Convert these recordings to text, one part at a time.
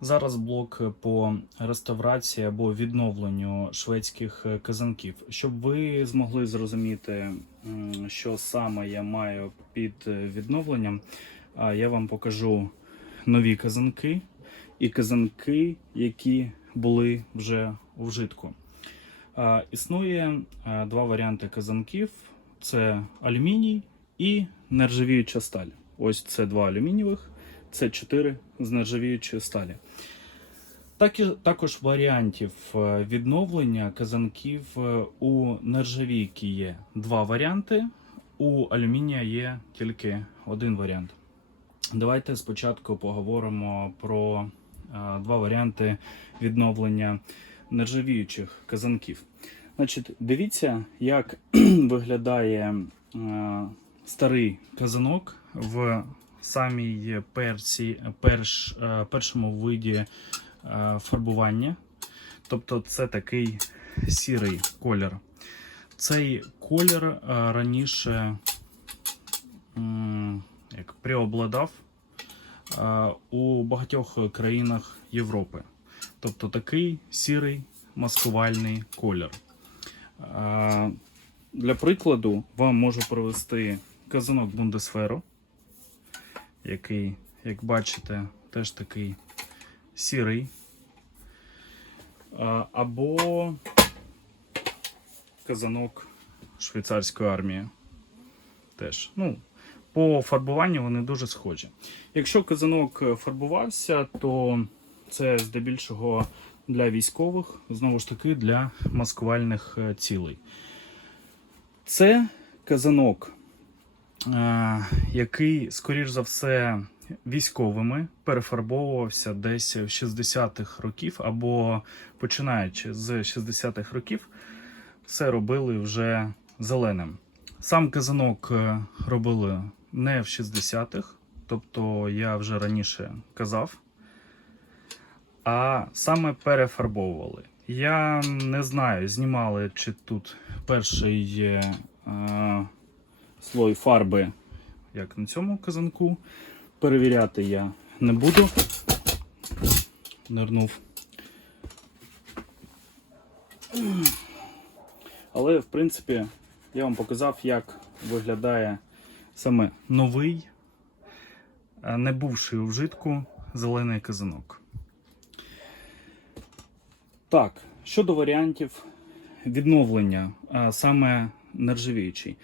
Зараз блок по реставрації або відновленню шведських е, казанків. Щоб ви змогли зрозуміти, що саме я маю під е, відновленням, я вам покажу нові казанки і казанки, які були вже у вжитку. Існує е, два варіанти казанків: це алюміній і нержавіюча сталь. Ось це два алюмінієвих, це чотири з нержавіючої сталі. Так і, також варіантів е, відновлення казанків е, у нержавійки є два варіанти, у алюмінія є тільки один варіант. Давайте спочатку поговоримо про е, два варіанти відновлення нержавіючих казанків. Значить, дивіться, як виглядає е, старий казанок в самій персі, перш, е, першому виді е, фарбування. Тобто це такий сірий колір. Цей колір е, раніше як преобладав у багатьох країнах Європи. Тобто такий сірий маскувальний колір. Для прикладу вам можу провести казанок Бундесферу, який, як бачите, теж такий сірий. Або казанок швейцарської армії. Теж. Ну, по фарбуванню вони дуже схожі. Якщо казанок фарбувався, то це здебільшого для військових, знову ж таки, для маскувальних е, цілей. Це казанок, який, скоріш за все, військовими перефарбовувався десь в 60-х років, або починаючи з 60-х років, все робили вже зеленим. Сам казанок е, робили не в 60-х, тобто я вже раніше казав, а саме перефарбовували. Я не знаю, знімали чи тут перший е, е, слой фарби, як на цьому казанку. Перевіряти я не буду. Нирнув. Але, в принципі, я вам показав, як виглядає саме новий, не бувший у вжитку зелений казанок. Так, щодо варіантів відновлення, саме нержавіючий.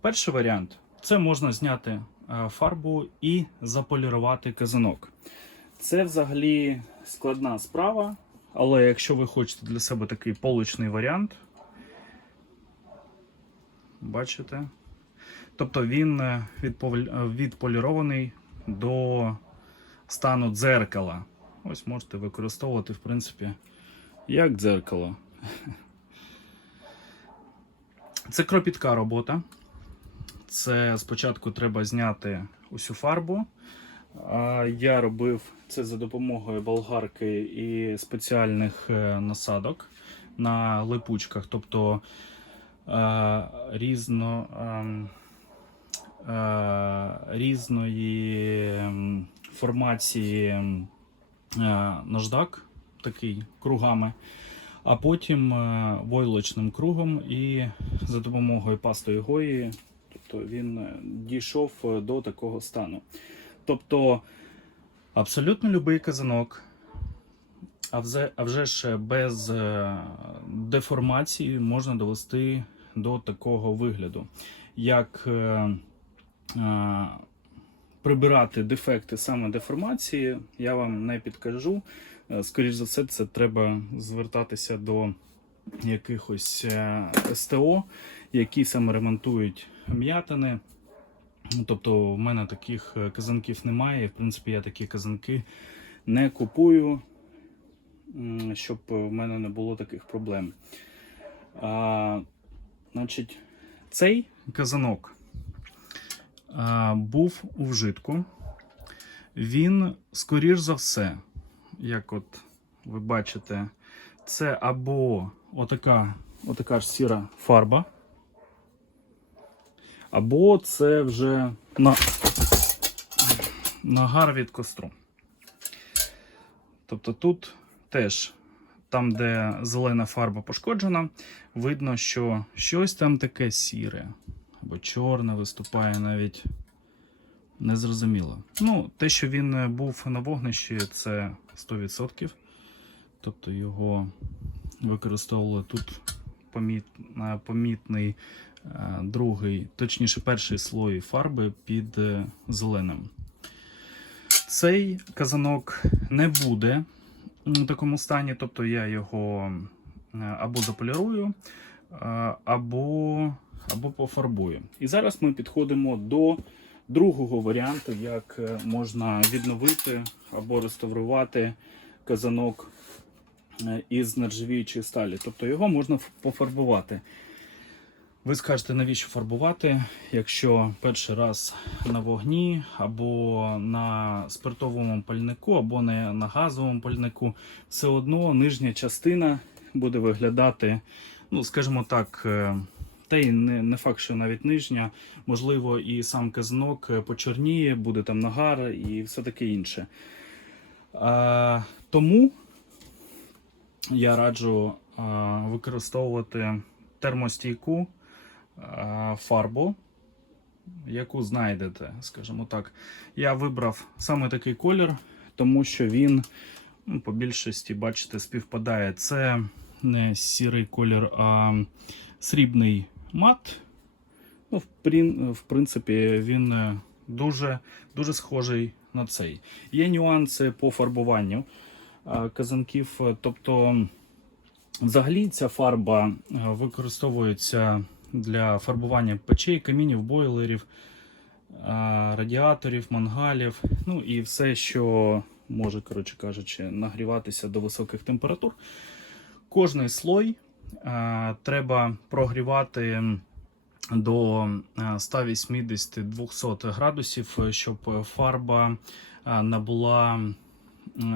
Перший варіант це можна зняти фарбу і заполірувати казанок. Це взагалі складна справа, але якщо ви хочете для себе такий поличний варіант, бачите? Тобто він е, е, відполірований до стану дзеркала. Ось можете використовувати, в принципі, як дзеркало. Це кропітка робота. Це спочатку треба зняти усю фарбу. Я робив це за допомогою болгарки і спеціальних е, насадок на липучках, тобто е, різно, ем, е, різної ем, формації ем, наждак, такий кругами, а потім войлочним кругом і за допомогою пастої гої, тобто він е, дійшов е, до такого стану. Тобто абсолютно будь-який казанок, а вже, а вже ж без е, деформації можна довести до такого вигляду. Як прибирати дефекти саме деформації, я вам не підкажу. Е, Скоріш за все, це треба звертатися до якихось СТО, які саме ремонтують м'ятини. Тобто, в мене таких е, казанків немає. В принципі, я такі казанки не купую, щоб в мене не було таких проблем. А, значить, цей казанок а, був у вжитку. Він, скоріш за все, як от ви бачите, це або отака, отака ж сіра фарба. Або це вже на, нагар від костру. Тобто тут теж, там, де зелена фарба пошкоджена, видно, що щось там таке сіре або чорне виступає навіть незрозуміло. Ну, те, що він був на вогнищі, це 100%. Тобто його використовували тут поміт, помітний другий, точніше, перший слой фарби під е, зеленим. Цей казанок не буде у такому стані, тобто я його е, або заполірую, е, або, або пофарбую. І зараз ми підходимо до другого варіанту, як е, можна відновити або реставрувати казанок е, із нержавіючої сталі. Тобто його можна пофарбувати. Ви скажете, навіщо фарбувати, якщо перший раз на вогні, або на спиртовому пальнику, або на, на газовому пальнику, все одно нижня частина буде виглядати, ну, скажімо так, е, та й не, не факт, що навіть нижня, можливо, і сам казанок е, почорніє, буде там нагар і все таке інше. А, тому я раджу а, використовувати термостійку фарбу, яку знайдете, скажімо так. Я вибрав саме такий колір, тому що він ну, по більшості, бачите, співпадає. Це не сірий колір, а срібний мат. Ну, в, прин- в принципі, він е, дуже, дуже схожий на цей. Є нюанси по фарбуванню казанків. е, Тобто, взагалі, ця фарба е, використовується для фарбування печей, камінів, бойлерів, радіаторів, мангалів, ну і все, що може, коротше кажучи, нагріватися до високих температур. Кожний слой а, треба прогрівати до е, 180-200 градусів, щоб фарба набула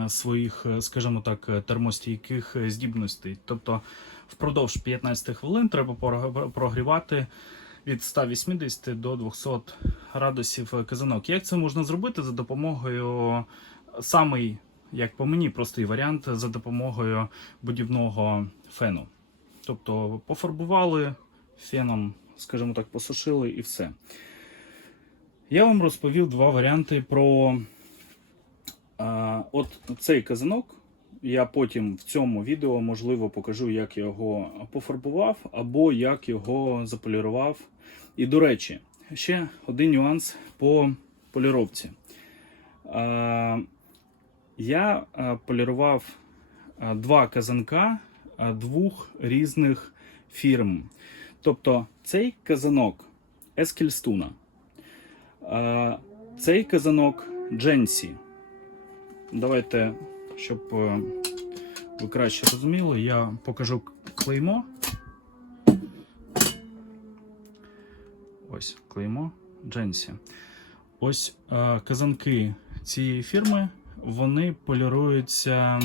своїх, скажімо так, термостійких здібностей. Тобто впродовж 15 хвилин треба прогрівати від 180 до 200 градусів казанок. Як це можна зробити за допомогою самий, як по мені, простий варіант за допомогою будівного фену. Тобто пофарбували феном, скажімо так, посушили і все. Я вам розповів два варіанти про а, от цей казанок. Я потім в цьому відео, можливо, покажу, як я його пофарбував або як його заполірував. І, до речі, ще один нюанс по поліровці. Я полірував два казанка двох різних фірм. Тобто цей казанок Ескільстуна, цей казанок Дженсі. Давайте, щоб е, ви краще розуміли, я покажу клеймо. Ось клеймо Дженсі. Ось е, казанки цієї фірми вони поліруються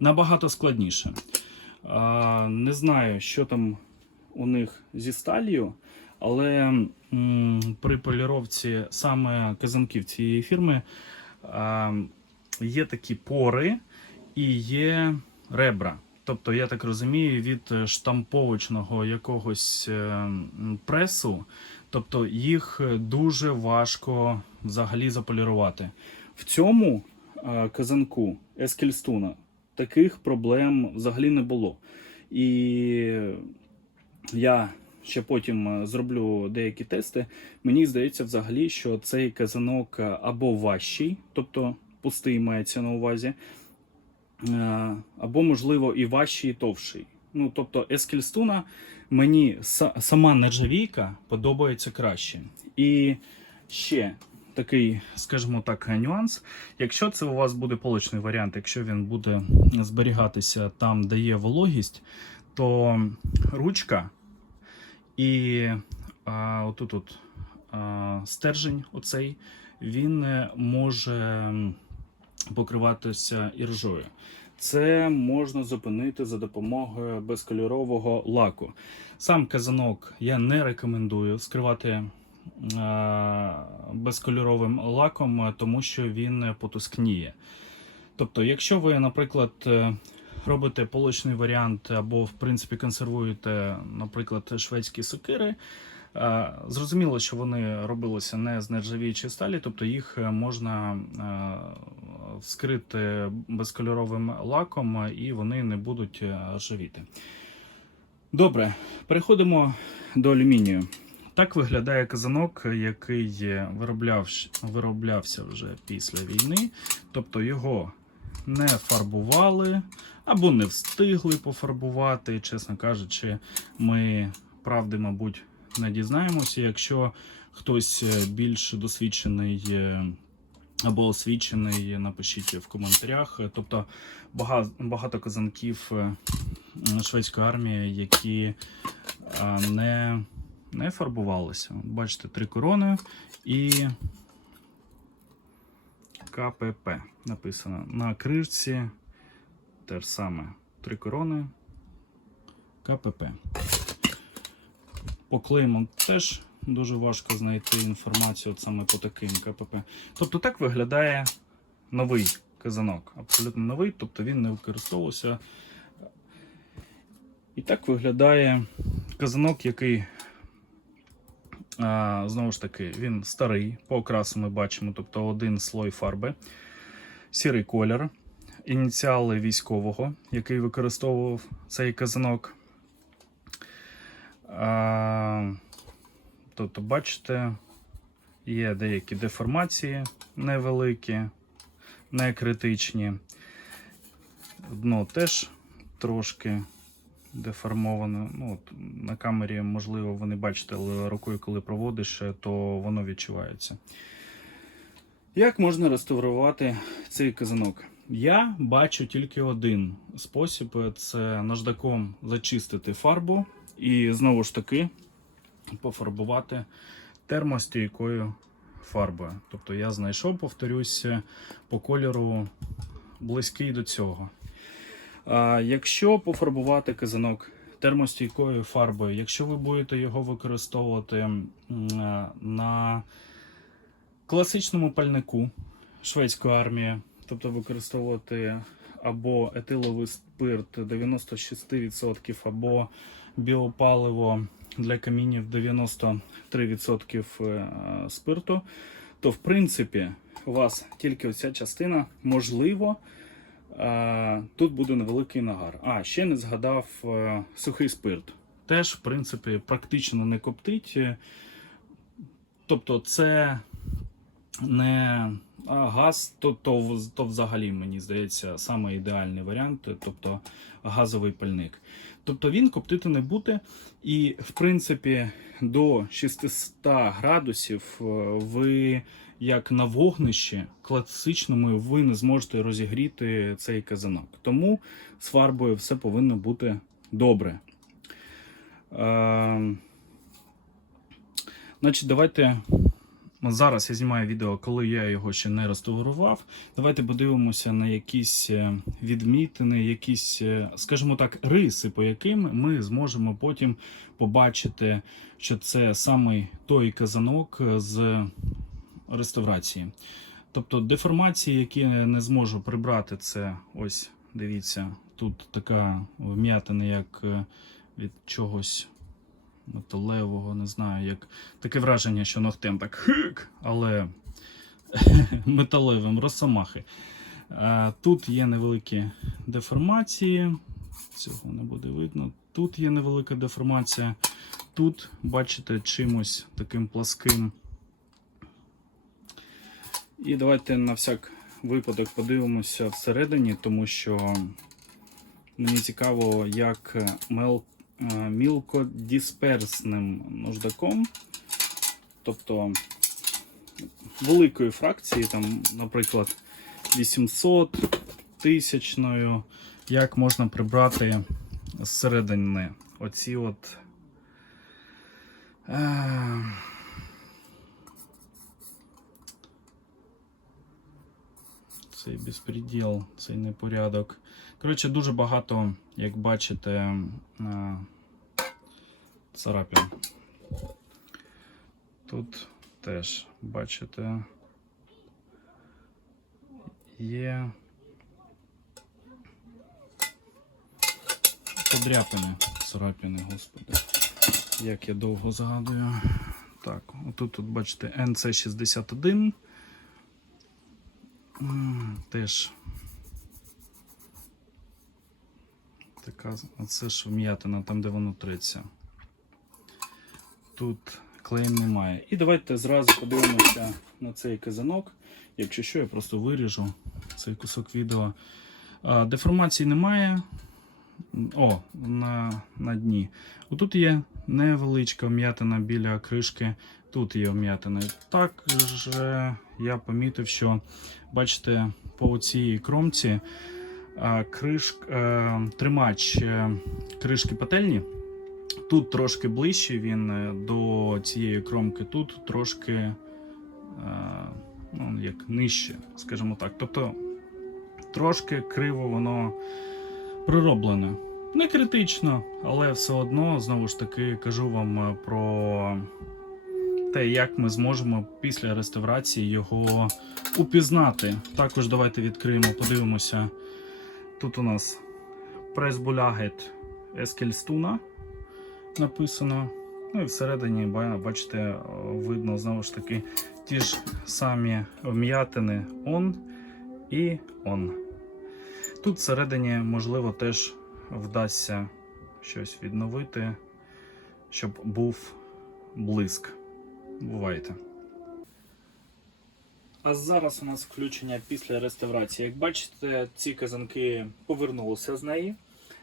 набагато складніше. А, Не знаю, що там у них зі сталью, але м, при поліровці саме казанків цієї фірми а, є такі пори і є ребра. Тобто, я так розумію, від штамповочного якогось е, пресу, тобто їх дуже важко взагалі заполірувати. В цьому е, казанку Ескельстуна таких проблем взагалі не було. І я ще потім е, зроблю деякі тести. Мені здається, взагалі, що цей казанок е, або важчий, тобто пустий мається на увазі, е, або, можливо, і важчий, і товший. Ну, тобто, Ескельстуна мені сама нержавійка подобається краще. І ще такий, скажімо так, нюанс. Якщо це у вас буде поличний варіант, якщо він буде зберігатися там, де є вологість, то ручка і а, отут от, а, стержень, оцей, він е, може покриватися іржою. Це можна зупинити за допомогою безкольорового лаку. Сам казанок я не рекомендую скривати е, безкольоровим лаком, тому що він потускніє. Тобто, якщо ви, наприклад, е, робите полочний варіант або, в принципі, консервуєте, наприклад, шведські сокири, зрозуміло, що вони робилися не з нержавіючої сталі, тобто їх е, можна е, вскрити безкольоровим лаком е, і вони не будуть е, ржавіти. Добре, переходимо до алюмінію. Так виглядає казанок, який виробляв, вироблявся вже після війни. Тобто його не фарбували або не встигли пофарбувати. Чесно кажучи, ми правди, мабуть, не дізнаємося. Якщо хтось е, більш досвідчений е, або освічений, напишіть в коментарях. Тобто багато, казанків е, шведської армії, які не, не фарбувалися. Бачите, три корони і КПП написано. На кришці те ж саме. Три корони. КПП. По клеймам теж дуже важко знайти інформацію от саме по таким КПП. Тобто так виглядає новий казанок. Абсолютно новий, тобто він не використовувався. І так виглядає казанок, який а, знову ж таки він старий. По окрасу ми бачимо, тобто один слой фарби, сірий колір, ініціали військового, який використовував цей казанок. Тобто, бачите, є деякі деформації невеликі, не критичні. Дно теж трошки деформовано. Ну, от, на камері, можливо, ви не бачите, але рукою, коли проводиш, то воно відчувається. Як можна реставрувати цей казанок? Я бачу тільки один спосіб: це наждаком зачистити фарбу і знову ж таки пофарбувати термостійкою фарбою. Тобто я знайшов, повторюсь, по кольору близький до цього. А, Якщо пофарбувати казанок термостійкою фарбою, якщо ви будете його використовувати на класичному пальнику шведської армії, тобто використовувати або етиловий спирт 96%, або біопаливо для камінів 93% е, спирту, то в принципі у вас тільки оця частина можливо. Е, Тут буде невеликий нагар. А, ще не згадав е, сухий спирт. Теж, в принципі, практично не коптить. Тобто, це не газ, то, то, то взагалі, мені здається, саме ідеальний варіант, тобто газовий пальник. Тобто він коптити не буде, і в принципі до 600 градусів е, ви, як на вогнищі класичному, ви не зможете розігріти цей казанок. Тому з фарбою все повинно бути добре. Е, значить, давайте. Зараз я знімаю відео, коли я його ще не реставрував. Давайте подивимося на якісь е, відмітини, якісь, е, скажімо так, риси, по яким ми зможемо потім побачити, що це саме той казанок з реставрації. Тобто деформації, які не зможу прибрати, це ось дивіться, тут така вм'ятина, як е, від чогось металевого, не знаю, як таке враження, що ногтем так хик, але металевим росомахи. Тут є невеликі деформації. Цього не буде видно. Тут є невелика деформація. Тут, бачите, чимось таким пласким. І давайте на всяк випадок подивимося всередині, тому що мені цікаво, як мел мілкодисперсним наждаком, тобто великої фракції, там, наприклад, 800 тисячною, як можна прибрати зсередини оці от. е, Цей безпреділ, цей непорядок. Коротше, дуже багато, як бачите, е, царапін. Тут теж, бачите, є подряпини, царапини, господи. Як я довго згадую. Так, отут, тут, бачите, nc 61 Теж Така, оце ж вм'ятина, там, де воно триться. Тут клеєм немає. І давайте зразу подивимося на цей казанок. Якщо що, я просто виріжу цей кусок відео. Деформації немає. О, на, на дні. Отут є невеличка вм'ятина біля кришки. Тут є вм'ятина. Також я помітив, що бачите, по цій кромці криш, е, тримач е, кришки пательні. Тут трошки ближче він е, до цієї кромки, тут трошки е, ну, як нижче, скажімо так. Тобто трошки криво воно пророблене. Не критично, але все одно, знову ж таки, кажу вам е, про те, як ми зможемо після реставрації його упізнати. Також давайте відкриємо, подивимося. Тут у нас прес-булягет Ескельстуна написано. Ну і всередині, бачите, е, видно знову ж таки ті ж самі вм'ятини он і он. Тут всередині, можливо, теж вдасться щось відновити, щоб був блиск. Бувайте. А зараз у нас включення після реставрації. Як бачите, ці казанки повернулися з неї.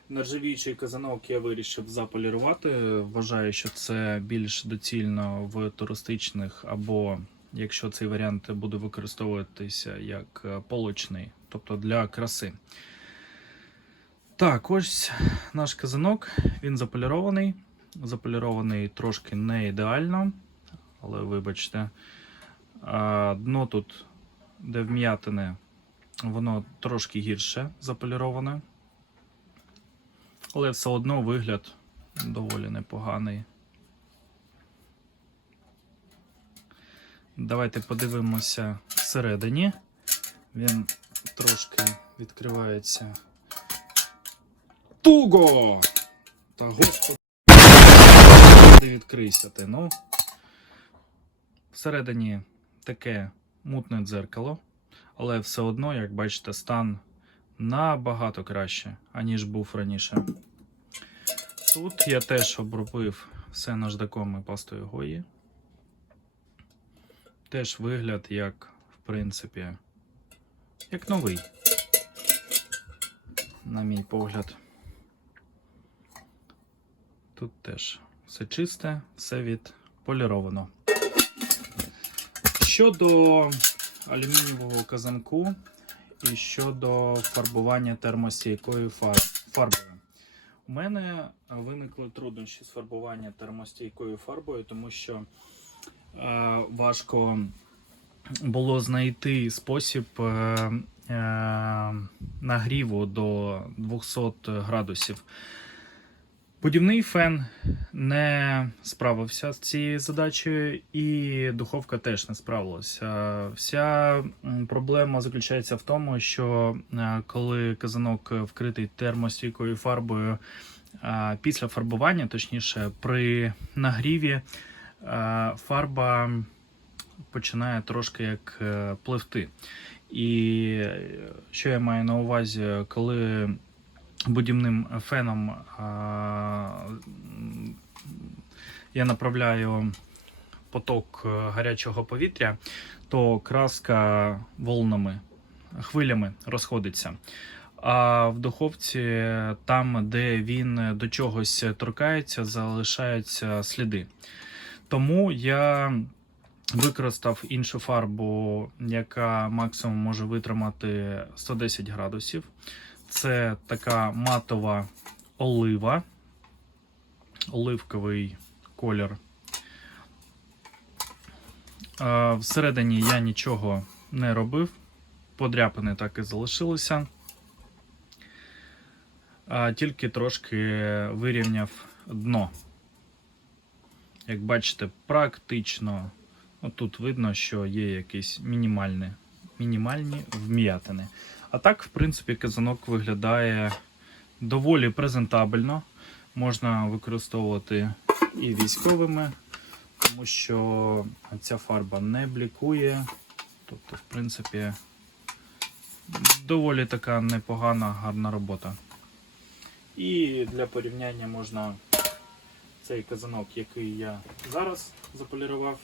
Нержавіючий казанок я вирішив заполірувати. Вважаю, що це більш доцільно в туристичних або якщо цей варіант буде використовуватися як е, полочний, тобто для краси. Так, ось наш казанок. Він заполірований. Заполірований трошки не ідеально, але вибачте. Дно тут, де вм'ятини, воно трошки гірше заполіроване. Але все одно вигляд доволі непоганий. Давайте подивимося всередині. Він трошки відкривається. Туго! Та господи. Відкрийся ти, ну. Всередині таке мутне дзеркало, але все одно, як бачите, стан набагато краще, аніж був раніше. Тут я теж обробив все наждаком і пастою Гої. Теж вигляд, як, в принципі, як новий, на мій погляд. Тут теж все чисте, все відполіровано. Щодо алюмінієвого казанку і щодо фарбування термостійкою фар- фарбою. У мене виникли труднощі з фарбуванням термостійкою фарбою, тому що е, важко було знайти спосіб е, е, нагріву до 200 градусів. Будівний фен не справився з цією задачею, і духовка теж не справилася. Вся проблема заключається в тому, що е, коли казанок вкритий термостійкою фарбою, е, після фарбування, точніше, при нагріві, е, фарба починає трошки як е, пливти. І е, що я маю на увазі, коли будівним феном я направляю поток е, гарячого повітря, то краска волнами, хвилями розходиться. А в духовці, там, де він до чогось торкається, залишаються сліди. Тому я використав іншу фарбу, яка максимум може витримати 110 градусів. Це така матова олива, оливковий колір. Всередині я нічого не робив, подряпини так і залишилися. Тільки трошки вирівняв дно. Як бачите, практично тут видно, що є якісь мінімальні, мінімальні вм'ятини. А так, в принципі, казанок виглядає доволі презентабельно. Можна використовувати і військовими, тому що ця фарба не блікує. Тобто, в принципі, доволі така непогана, гарна робота. І для порівняння можна цей казанок, який я зараз заполірував,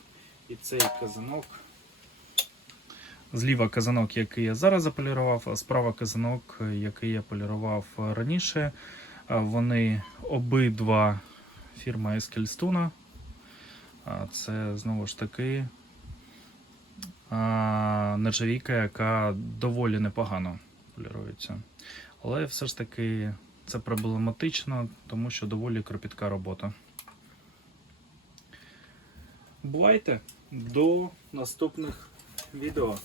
і цей казанок. Зліва казанок, який я зараз заполірував, а справа казанок, який я полірував раніше. Вони обидва фірма Ескельстуна. Це знову ж таки нержавійка, яка доволі непогано полірується. Але все ж таки це проблематично, тому що доволі кропітка робота. Бувайте до наступних відео.